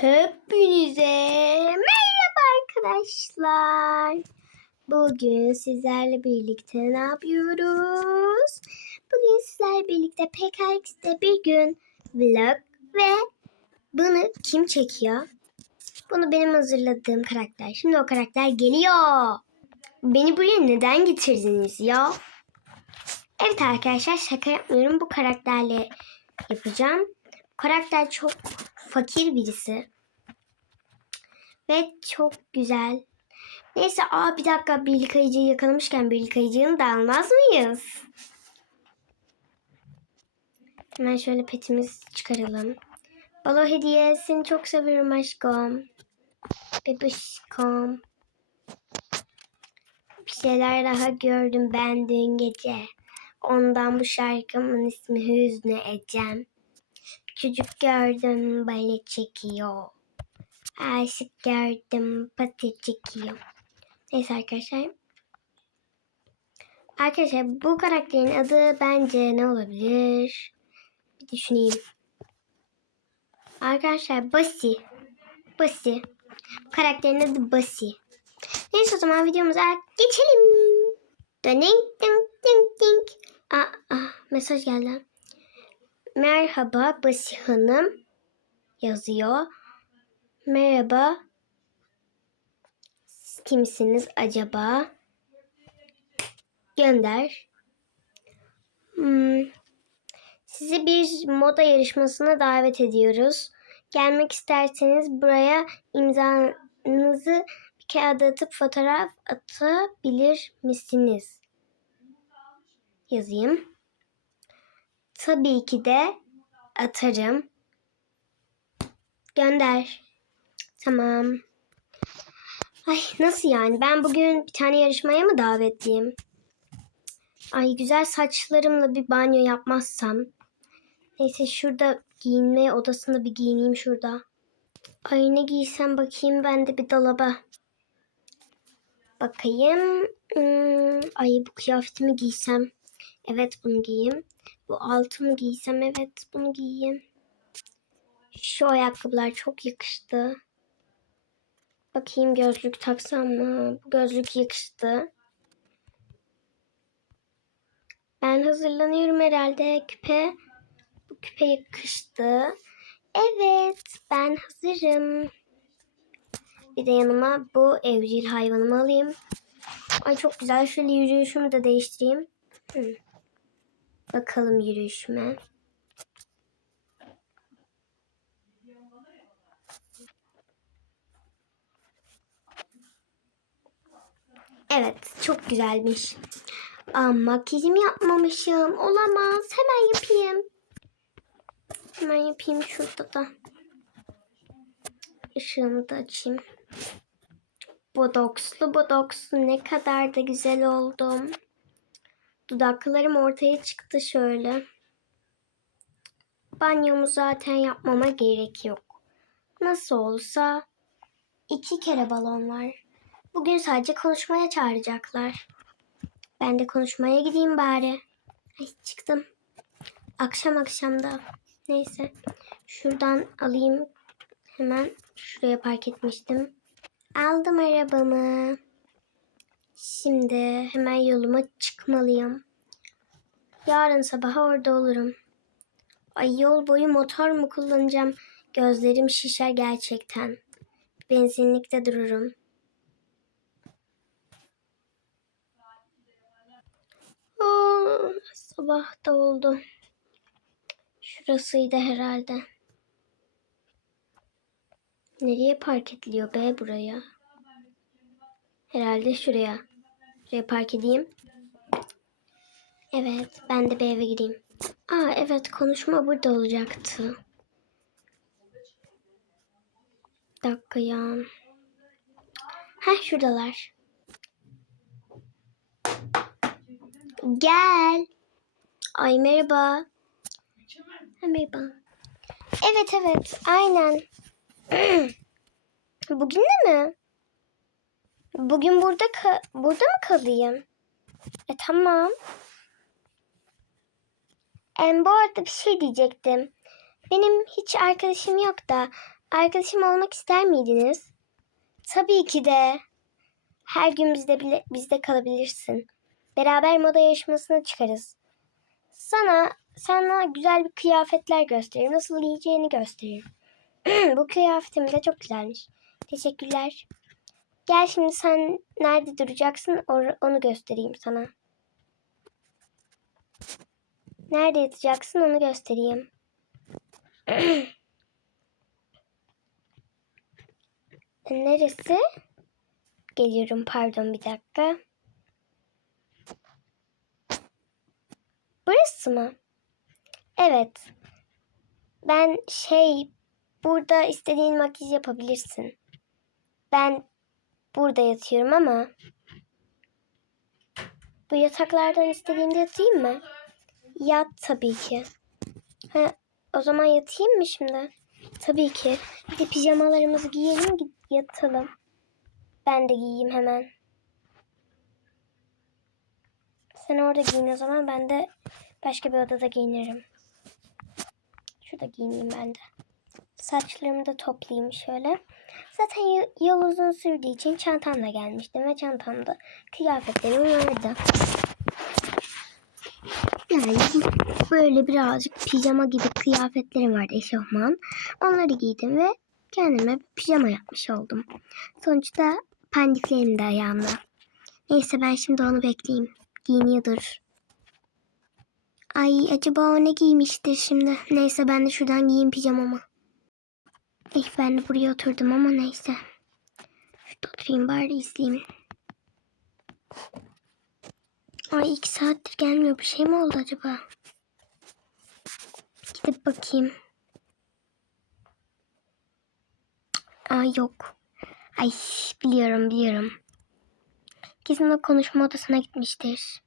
Hepinize merhaba arkadaşlar. Bugün sizlerle birlikte ne yapıyoruz? Bugün sizlerle birlikte PKX'de bir gün vlog ve bunu kim çekiyor? Bunu benim hazırladığım karakter. Şimdi o karakter geliyor. Beni buraya neden getirdiniz ya? Evet arkadaşlar şaka yapmıyorum. Bu karakterle yapacağım. Karakter çok fakir birisi. Ve çok güzel. Neyse aa bir dakika birlik ayıcıyı yakalamışken birlik ayıcığını da almaz mıyız? Hemen şöyle petimiz çıkaralım. Balo hediye seni çok seviyorum aşkım. Bebişkom. Bir şeyler daha gördüm ben dün gece. Ondan bu şarkımın ismi Hüznü Ecem. Çocuk gördüm balet çekiyor. Aşık gördüm pati çekiyor. Neyse arkadaşlar. Arkadaşlar bu karakterin adı bence ne olabilir? Bir düşüneyim. Arkadaşlar Basi. Basi. Karakterin adı Basi. Neyse o zaman videomuza geçelim. Ding ding ding ding. Aa, aa, mesaj geldi. Merhaba Basi Hanım yazıyor. Merhaba. Siz kimsiniz acaba? Gönder. Hmm. Sizi bir moda yarışmasına davet ediyoruz. Gelmek isterseniz buraya imzanızı bir kağıda atıp fotoğraf atabilir misiniz? Yazayım. Tabii ki de atarım. Gönder. Tamam. Ay nasıl yani? Ben bugün bir tane yarışmaya mı davetliyim? Ay güzel saçlarımla bir banyo yapmazsam. Neyse şurada giyinme odasında bir giyineyim şurada. Ay ne giysem bakayım ben de bir dolaba. Bakayım. Hmm, ay bu kıyafetimi giysem. Evet bunu giyeyim. Bu altımı giysem evet bunu giyeyim. Şu ayakkabılar çok yakıştı. Bakayım gözlük taksam mı? Bu gözlük yakıştı. Ben hazırlanıyorum herhalde küpe. Bu küpe yakıştı. Evet ben hazırım. Bir de yanıma bu evcil hayvanımı alayım. Ay çok güzel. Şöyle yürüyüşümü de değiştireyim. Hı. Bakalım yürüyüşüme. Evet, çok güzelmiş. Aa, makyajımı yapmamışım. Olamaz. Hemen yapayım. Hemen yapayım şurada da. Işığımı da açayım. Bodokslu bodokslu ne kadar da güzel oldum. Dudaklarım ortaya çıktı şöyle. Banyomu zaten yapmama gerek yok. Nasıl olsa iki kere balon var. Bugün sadece konuşmaya çağıracaklar. Ben de konuşmaya gideyim bari. Ay çıktım. Akşam akşam da. Neyse. Şuradan alayım. Hemen şuraya park etmiştim. Aldım arabamı. Şimdi hemen yoluma çıkmalıyım. Yarın sabah orada olurum. Ay yol boyu motor mu kullanacağım? Gözlerim şişer gerçekten. Benzinlikte dururum. Aa, sabah da oldu. Şurasıydı herhalde. Nereye park ediliyor be buraya? Herhalde şuraya. Şuraya park edeyim. Evet, ben de bir eve gireyim. Aa evet, konuşma burada olacaktı. Bir dakika ya. Heh şuradalar. Gel. Ay merhaba. Ha, merhaba. Evet evet, aynen. Bugün de mi? Bugün burada burada mı kalayım? E tamam. Em, bu arada bir şey diyecektim. Benim hiç arkadaşım yok da Arkadaşım olmak ister miydiniz? Tabii ki de. Her gün bizde bile, bizde kalabilirsin. Beraber moda yarışmasına çıkarız. Sana sana güzel bir kıyafetler gösteririm. Nasıl giyeceğini gösteririm. Bu kıyafetim de çok güzelmiş. Teşekkürler. Gel şimdi sen nerede duracaksın onu göstereyim sana. Nerede yatacaksın onu göstereyim. Neresi? Geliyorum pardon bir dakika. Burası mı? Evet. Ben şey burada istediğin makyaj yapabilirsin. Ben burada yatıyorum ama bu yataklardan istediğimde yatayım mı? Yat tabii ki. Ha, o zaman yatayım mı şimdi? Tabii ki. Bir de pijamalarımızı giyelim yatalım. Ben de giyeyim hemen. Sen orada giyin o zaman ben de başka bir odada giyinirim. Şurada giyineyim ben de. Saçlarımı da toplayayım şöyle. Zaten yol uzun sürdüğü için çantamla gelmiştim ve çantamda kıyafetlerim vardı. Yani böyle birazcık pijama gibi kıyafetlerim vardı eşofman. Onları giydim ve kendime pijama yapmış oldum. Sonuçta pendiklerim de ayağımda. Neyse ben şimdi onu bekleyeyim. Giyiniyordur. Ay acaba o ne giymiştir şimdi? Neyse ben de şuradan giyeyim pijamamı. Eh ben buraya oturdum ama neyse. Şurada oturayım bari izleyeyim. Ay iki saattir gelmiyor. Bir şey mi oldu acaba? Gidip bakayım. Ay yok. Ay biliyorum biliyorum. Kesin konuşma odasına gitmiştir.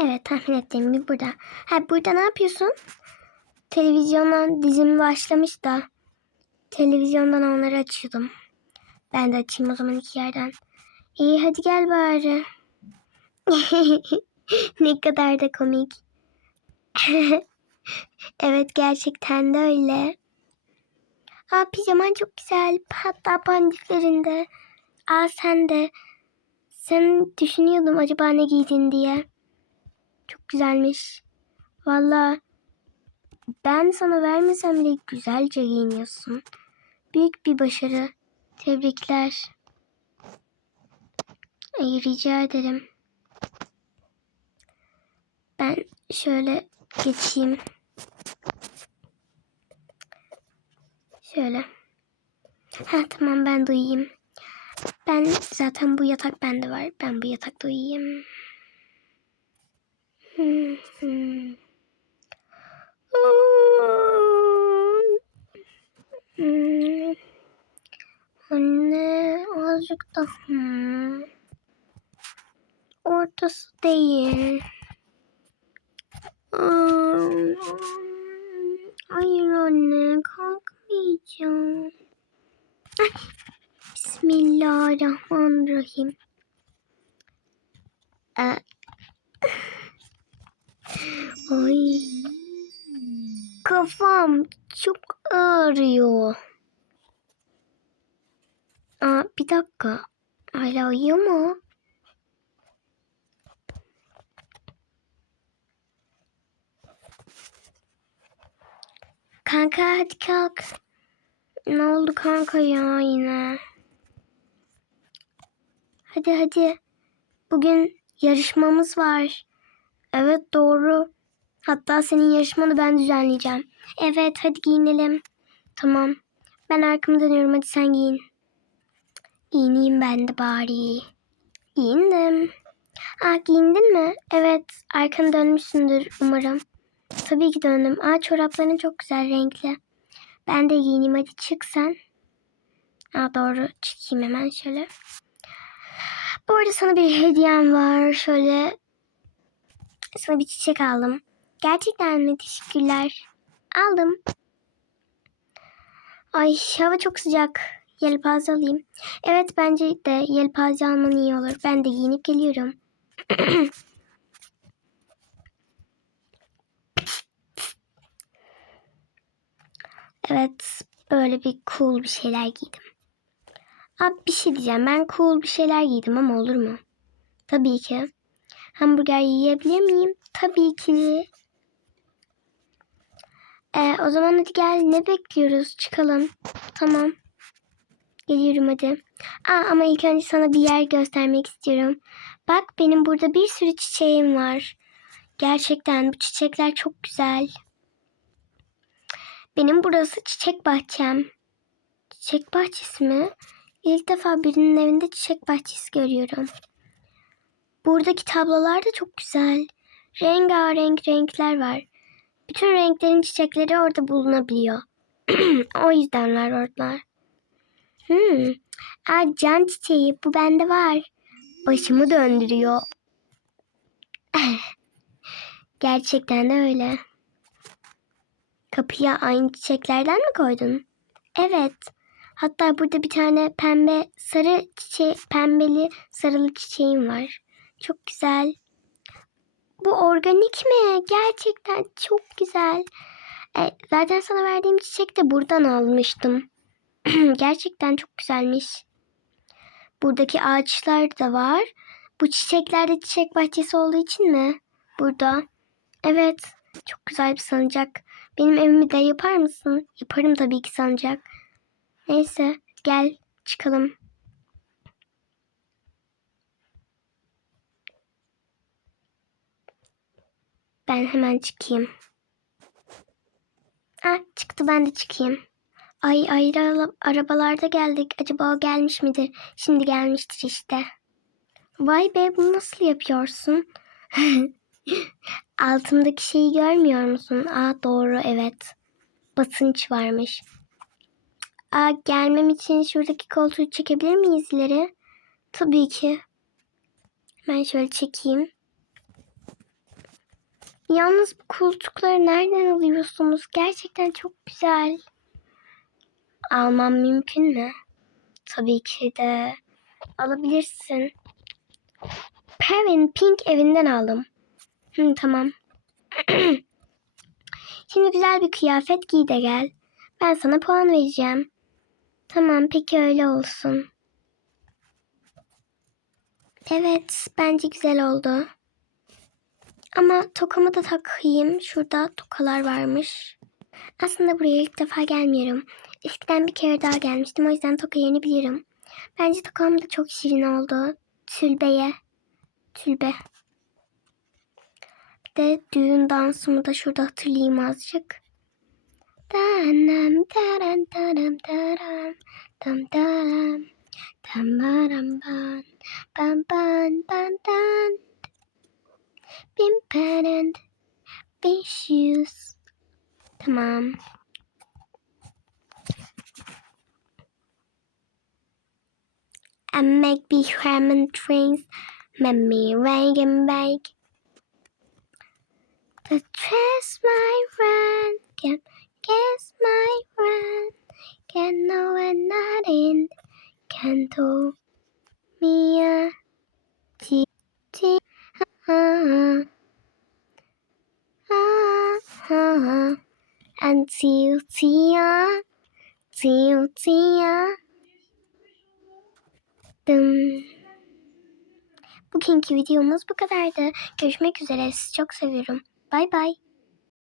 Evet tahmin ettiğim gibi burada. Ha burada ne yapıyorsun? Televizyondan dizim başlamış da televizyondan onları açıyordum. Ben de açayım o zaman iki yerden. İyi hadi gel bari. ne kadar da komik. evet gerçekten de öyle. Aa pijaman çok güzel. Hatta pandiklerinde. Aa sen de. Sen düşünüyordum acaba ne giydin diye. Çok güzelmiş. Valla ben sana vermesem bile güzelce giyiniyorsun. Büyük bir başarı. Tebrikler. Ay, rica ederim. Ben şöyle geçeyim. Şöyle. Ha tamam ben de uyuyayım. Ben zaten bu yatak bende var. Ben bu yatakta uyuyayım. Hmm, hmm. Hmm. Anne azıcık da hmm. Ortası değil. Hmm. Hayır anne kalkmayacağım. Ay. Bismillahirrahmanirrahim. Aa. Ay. Kafam çok ağrıyor. Aa, bir dakika. Hala uyuyor mu? Kanka hadi kalk. Ne oldu kanka ya yine? Hadi hadi. Bugün yarışmamız var. Evet doğru. Hatta senin yarışmanı ben düzenleyeceğim. Evet hadi giyinelim. Tamam. Ben arkamı dönüyorum hadi sen giyin. Giyineyim ben de bari. Giyindim. Ah giyindin mi? Evet arkanı dönmüşsündür umarım. Tabii ki döndüm. Aa çorapların çok güzel renkli. Ben de giyineyim hadi çık sen. Aa doğru çıkayım hemen şöyle. Bu arada sana bir hediyem var. Şöyle sana bir çiçek aldım. Gerçekten mi? Teşekkürler. Aldım. Ay hava çok sıcak. Yelpaze alayım. Evet bence de yelpaze alman iyi olur. Ben de giyinip geliyorum. Evet böyle bir cool bir şeyler giydim. Abi bir şey diyeceğim. Ben cool bir şeyler giydim ama olur mu? Tabii ki. Hamburger yiyebilir miyim? Tabii ki. Ee, o zaman hadi gel. Ne bekliyoruz? Çıkalım. Tamam. Geliyorum hadi. Aa, ama ilk önce sana bir yer göstermek istiyorum. Bak benim burada bir sürü çiçeğim var. Gerçekten bu çiçekler çok güzel. Benim burası çiçek bahçem. Çiçek bahçesi mi? İlk defa birinin evinde çiçek bahçesi görüyorum. Buradaki tablolar da çok güzel. Rengarenk renkler var. Bütün renklerin çiçekleri orada bulunabiliyor. o yüzden var orada. Hmm. Aa, can çiçeği bu bende var. Başımı döndürüyor. Gerçekten de öyle. Kapıya aynı çiçeklerden mi koydun? Evet. Hatta burada bir tane pembe sarı çiçeği, pembeli sarılı çiçeğim var. Çok güzel. Bu organik mi? Gerçekten çok güzel. E, zaten sana verdiğim çiçek de buradan almıştım. Gerçekten çok güzelmiş. Buradaki ağaçlar da var. Bu çiçekler de çiçek bahçesi olduğu için mi? Burada. Evet. Çok güzel bir salıncak. Benim evimi de yapar mısın? Yaparım tabii ki salıncak. Neyse gel çıkalım. Ben hemen çıkayım. Ah çıktı ben de çıkayım. Ay ayrı ara- arabalarda geldik. Acaba o gelmiş midir? Şimdi gelmiştir işte. Vay be bunu nasıl yapıyorsun? Altımdaki şeyi görmüyor musun? Aa doğru evet. Basınç varmış. Aa, gelmem için şuradaki koltuğu çekebilir miyiz ileri? Tabii ki. Ben şöyle çekeyim. Yalnız bu koltukları nereden alıyorsunuz? Gerçekten çok güzel. Almam mümkün mü? Tabii ki de. Alabilirsin. Pervin Pink evinden aldım. Hı, tamam. Şimdi güzel bir kıyafet giy de gel. Ben sana puan vereceğim. Tamam peki öyle olsun. Evet bence güzel oldu. Ama tokamı da takayım. Şurada tokalar varmış. Aslında buraya ilk defa gelmiyorum. Eskiden bir kere daha gelmiştim. O yüzden toka yerini biliyorum. Bence tokam da çok şirin oldu. Tülbeye. Tülbe. Bir de düğün dansımı da şurada hatırlayayım azıcık. Tanam taram taram taram tam taram tamaram ban ban ban ban ban bin parent bin shoes Tamam. And make be Herman trains Mammy wagon bike The dress my friend can guess my friend can know and not in. Can do me a t till tia till tia dım. Bugünkü videomuz bu kadardı. Görüşmek üzere. Sizi çok seviyorum. Bay bay.